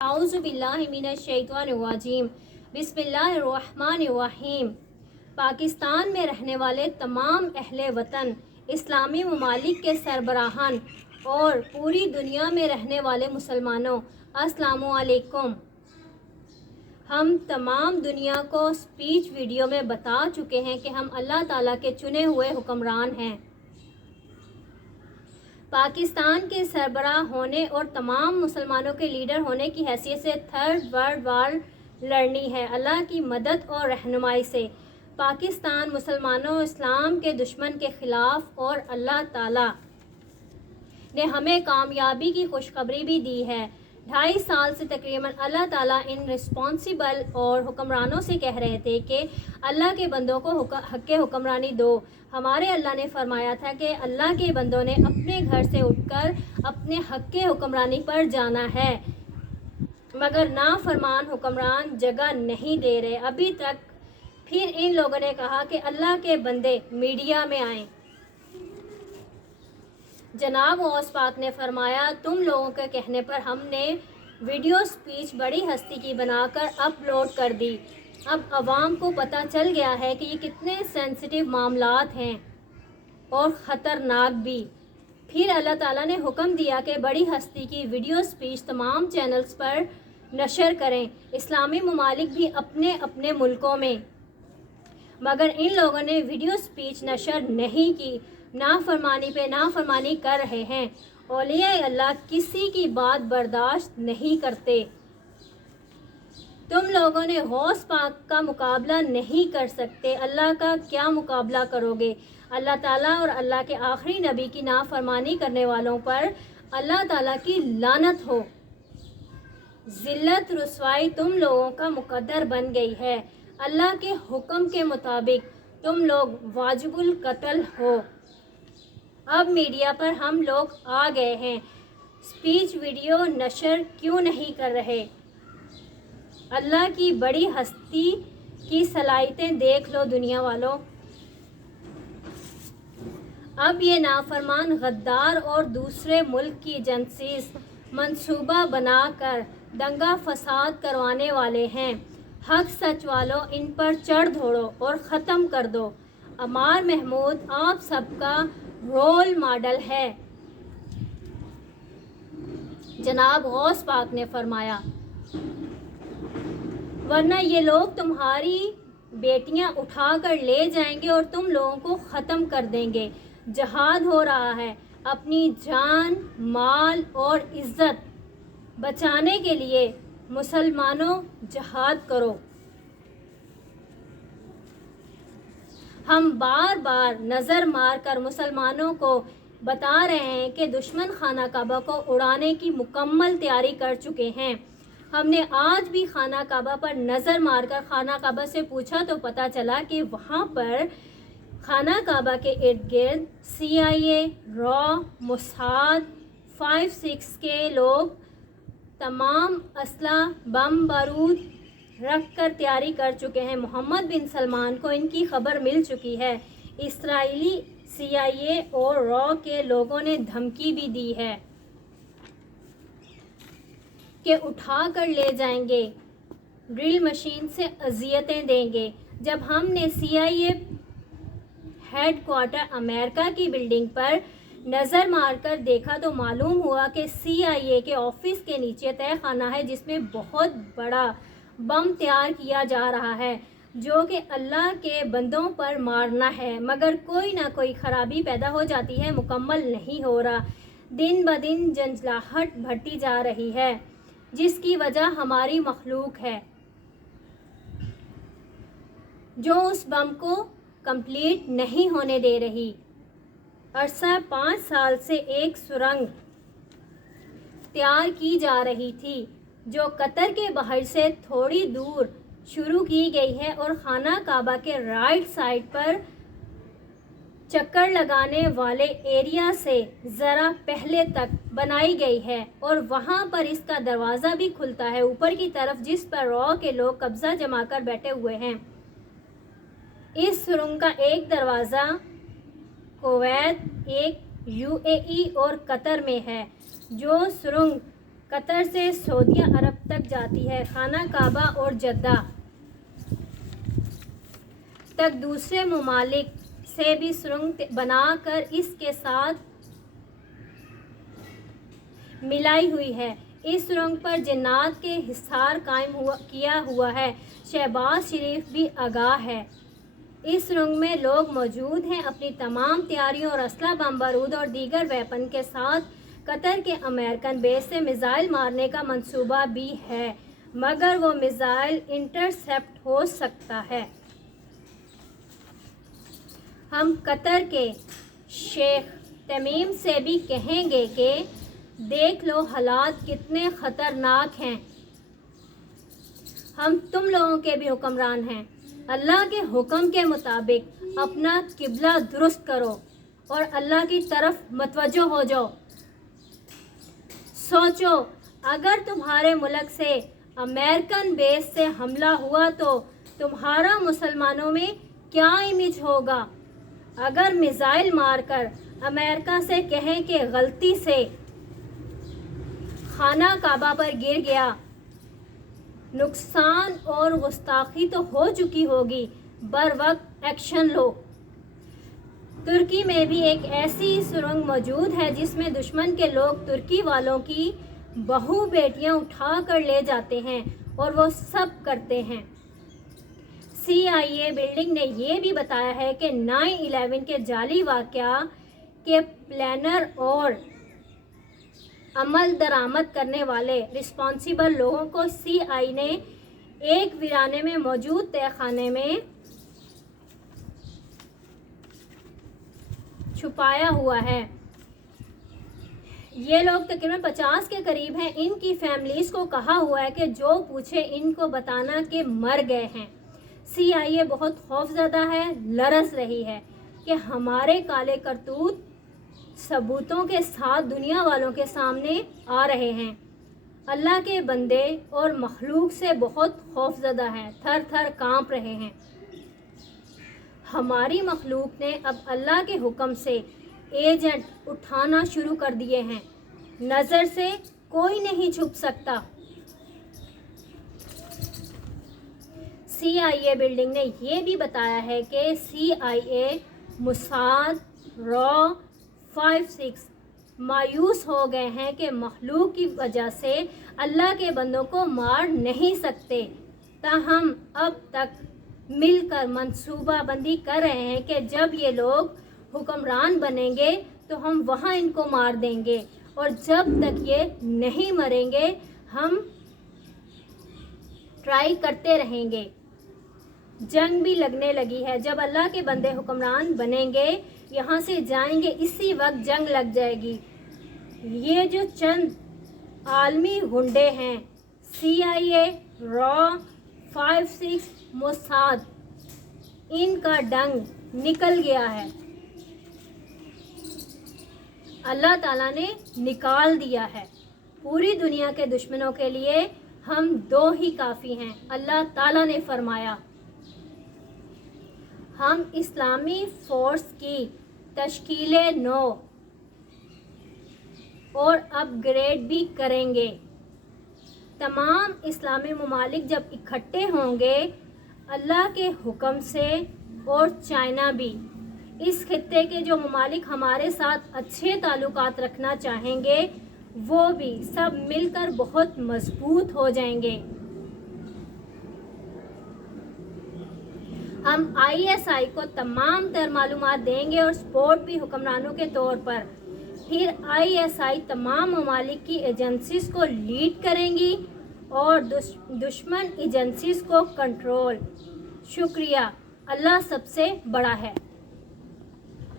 आऊज़ु बिल्लाहि मिनश्शैतानिर्रजीम बिस्मिल्लाहिर्रहमानिर्रहीम। पाकिस्तान में रहने वाले तमाम अहले वतन, इस्लामी ममालिक के सरबराहान और पूरी दुनिया में रहने वाले मुसलमानों, अस्सलामु अलैकुम। हम तमाम दुनिया को स्पीच वीडियो में बता चुके हैं कि हम अल्लाह ताला के चुने हुए हुक्मरान हैं। पाकिस्तान के सरबराह होने और तमाम मुसलमानों के लीडर होने की हैसियत से थर्ड वर्ल्ड वार लड़नी है। अल्लाह की मदद और रहनुमाई से पाकिस्तान मुसलमानों इस्लाम के दुश्मन के ख़िलाफ़ और अल्लाह ताला ने हमें कामयाबी की खुशखबरी भी दी है। 2.5 साल से तकरीबन अल्लाह ताला इन रिस्पॉन्सिबल और हुक्मरानों से कह रहे थे कि अल्लाह के बंदों को हक़ हुक्मरानी दो। हमारे अल्लाह ने फरमाया था कि अल्लाह के बंदों ने अपने घर से उठकर अपने हक़ हुक्मरानी पर जाना है, मगर नाफरमान हुक्मरान जगह नहीं दे रहे अभी तक। फिर इन लोगों ने कहा कि अल्लाह के बंदे मीडिया में आएँ। जनाब गौस पाक ने फरमाया, तुम लोगों के कहने पर हमने वीडियो स्पीच बड़ी हस्ती की बनाकर अपलोड कर दी। अब आवाम को पता चल गया है कि ये कितने सेंसिटिव मामलात हैं और ख़तरनाक भी। फिर अल्लाह ताला ने हुक्म दिया कि बड़ी हस्ती की वीडियो स्पीच तमाम चैनल्स पर नशर करें, इस्लामी ममालिक भी अपने अपने मुल्कों में। मगर इन लोगों ने वीडियो स्पीच नशर नहीं की, नाफरमानी पे नाफरमानी कर रहे हैं। औलिया अल्लाह किसी की बात बर्दाश्त नहीं करते। तुम लोगों ने गौस पाक का मुकाबला नहीं कर सकते, अल्लाह का क्या मुकाबला करोगे। अल्लाह ताला और अल्लाह के आखिरी नबी की नाफरमानी करने वालों पर अल्लाह ताला की लानत हो। ज़िल्लत रुसवाई तुम लोगों का मुकद्दर बन गई है। अल्लाह के हुक्म के मुताबिक तुम लोग वाजिबुल कत्ल हो। अब मीडिया पर हम लोग आ गए हैं, स्पीच वीडियो नशर क्यों नहीं कर रहे। अल्लाह की बड़ी हस्ती की सलाहियतें देख लो दुनिया वालों। अब ये नाफरमान गद्दार और दूसरे मुल्क की एजेंसीज मंसूबा बनाकर दंगा फसाद करवाने वाले हैं। हक सच वालों, इन पर चढ़ दौड़ो और ख़त्म कर दो। अमार महमूद आप सबका रोल मॉडल है। जनाब गौस पाक ने फरमाया, वरना ये लोग तुम्हारी बेटियां उठा कर ले जाएंगे और तुम लोगों को ख़त्म कर देंगे। जहाद हो रहा है, अपनी जान, माल और इज़्ज़त बचाने के लिए मुसलमानों जहाद करो। हम बार बार नज़र मार कर मुसलमानों को बता रहे हैं कि दुश्मन खाना काबा को उड़ाने की मुकम्मल तैयारी कर चुके हैं। हमने आज भी खाना काबा पर नज़र मारकर खाना काबा से पूछा तो पता चला कि वहाँ पर खाना काबा के इर्द गिर्द CIA, रॉ, मोसाद, 5-6 के लोग तमाम असला, बम बारूद रख कर तैयारी कर चुके हैं। मोहम्मद बिन सलमान को इनकी खबर मिल चुकी है। इस्राएली CIA और रॉ के लोगों ने धमकी भी दी है कि उठा कर ले जाएंगे, ड्रिल मशीन से अजियतें देंगे। जब हमने CIA हेड क्वार्टर अमेरिका की बिल्डिंग पर नज़र मारकर देखा तो मालूम हुआ कि CIA के ऑफिस के नीचे तय खाना है जिसमें बहुत बड़ा बम तैयार किया जा रहा है जो कि अल्लाह के बंदों पर मारना है, मगर कोई ना कोई ख़राबी पैदा हो जाती है, मुकम्मल नहीं हो रहा। दिन ब दिन जंजलाहट बढ़ती जा रही है जिसकी वजह हमारी मखलूक है जो उस बम को कंप्लीट नहीं होने दे रही। अरसा 5 साल से एक सुरंग तैयार की जा रही थी जो कतर के बाहर से थोड़ी दूर शुरू की गई है और खाना काबा के राइट साइड पर चक्कर लगाने वाले एरिया से ज़रा पहले तक बनाई गई है और वहाँ पर इसका दरवाज़ा भी खुलता है ऊपर की तरफ, जिस पर रॉ के लोग कब्ज़ा जमा कर बैठे हुए हैं। इस सुरंग का एक दरवाज़ा कुवैत, एक UAE और कतर में है। जो सुरंग قطر سے سعودی عرب تک جاتی ہے، خانہ کعبہ اور جدہ تک دوسرے ممالک سے بھی سرنگ بنا کر اس کے ساتھ ملائی ہوئی ہے۔ اس سرنگ پر جنات کے حصار قائم کیا ہوا ہے۔ شہباز شریف بھی آگاہ ہے۔ اس سرنگ میں لوگ موجود ہیں۔ اپنی تمام تیاریوں اور اسلحہ، بم بارود اور دیگر ویپن کے ساتھ قطر کے امریکن بیس سے میزائل مارنے کا منصوبہ بھی ہے، مگر وہ میزائل انٹرسیپٹ ہو سکتا ہے۔ ہم قطر کے شیخ تمیم سے بھی کہیں گے کہ دیکھ لو حالات کتنے خطرناک ہیں۔ ہم تم لوگوں کے بھی حکمران ہیں۔ اللہ کے حکم کے مطابق اپنا قبلہ درست کرو اور اللہ کی طرف متوجہ ہو جاؤ۔ سوچو، اگر تمہارے ملک سے امریکن بیس سے حملہ ہوا تو تمہارا مسلمانوں میں کیا امیج ہوگا؟ اگر میزائل مار کر امریکہ سے کہیں کہ غلطی سے خانہ کعبہ پر گر گیا، نقصان اور گستاخی تو ہو چکی ہوگی، بروقت ایکشن لو۔ ترکی میں بھی ایک ایسی سرنگ موجود ہے جس میں دشمن کے لوگ ترکی والوں کی بہو بیٹیاں اٹھا کر لے جاتے ہیں اور وہ سب کرتے ہیں۔ CIA بلڈنگ نے یہ بھی بتایا ہے کہ 9/11 کے جعلی واقعہ کے پلانر اور عمل درآمد کرنے والے رسپانسبل لوگوں کو CIA نے ایک ویرانے میں موجود تہہ خانے میں چھپایا ہوا ہے۔ یہ لوگ تقریباً 50 کے قریب ہیں۔ ان کی فیملیز کو کہا ہوا ہے کہ جو پوچھے ان کو بتانا کہ مر گئے ہیں۔ CIA بہت خوفزدہ ہے، لرز رہی ہے کہ ہمارے کالے کرتوت ثبوتوں کے ساتھ دنیا والوں کے سامنے آ رہے ہیں۔ اللہ کے بندے اور مخلوق سے بہت خوفزدہ ہیں، تھر تھر کانپ رہے ہیں۔ ہماری مخلوق نے اب اللہ کے حکم سے ایجنٹ اٹھانا شروع کر دیے ہیں، نظر سے کوئی نہیں چھپ سکتا۔ CIA بلڈنگ نے یہ بھی بتایا ہے کہ CIA، موساد، را 5-6 مایوس ہو گئے ہیں کہ مخلوق کی وجہ سے اللہ کے بندوں کو مار نہیں سکتے، تاہم اب تک مل کر منصوبہ بندی کر رہے ہیں کہ جب یہ لوگ حکمران بنیں گے تو ہم وہاں ان کو مار دیں گے، اور جب تک یہ نہیں مریں گے ہم ٹرائی کرتے رہیں گے۔ جنگ بھی لگنے لگی ہے۔ جب اللہ کے بندے حکمران بنیں گے، یہاں سے جائیں گے، اسی وقت جنگ لگ جائے گی۔ یہ جو چند عالمی غنڈے ہیں، CIA، را 5-6، موساد، ان کا ڈنگ نکل گیا ہے۔ اللہ تعالیٰ نے نکال دیا ہے۔ پوری دنیا کے دشمنوں کے لیے ہم 2 ہی کافی ہیں۔ اللہ تعالیٰ نے فرمایا، ہم اسلامی فورس کی تشکیل نو اور اپ گریڈ بھی کریں گے۔ تمام اسلامی ممالک جب اکٹھے ہوں گے اللہ کے حکم سے، اور چائنا بھی، اس خطے کے جو ممالک ہمارے ساتھ اچھے تعلقات رکھنا چاہیں گے وہ بھی سب مل کر بہت مضبوط ہو جائیں گے۔ ہم ISI کو تمام تر معلومات دیں گے اور سپورٹ بھی حکمرانوں کے طور پر۔ پھر ISI تمام ممالک کی ایجنسیز کو لیڈ کریں گی اور دشمن ایجنسیز کو کنٹرول۔ شکریہ۔ اللہ سب سے بڑا ہے۔